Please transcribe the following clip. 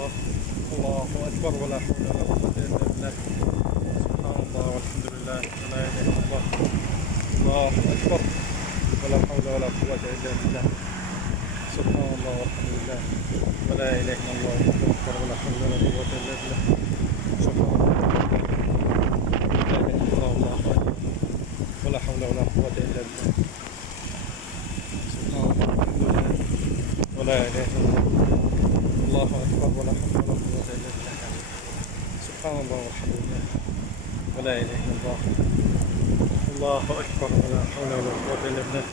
الله. الله أكبر ولا حول ولا قوة إلا بالله. سبحان الله والحمد لله ولا إله إلا الله. الله أكبر ولا حول ولا قوة إلا بالله. سبحان الله والحمد لله ولا إله إلا الله. الله أكبر ولا حول ولا قوة إلا بالله. سبحان الله لا إله إلا الله. الله أكبر ولا حول ولا قوة إلا بالله. سبحان الله والحمد لله ولا إله إلا الله. الله أكبر ولا حول ولا قوة إلا بالله. سبحان الله والحمد لله ولا إله إلا الله. الله أكبر ولا حول ولا قوة إلا بالله.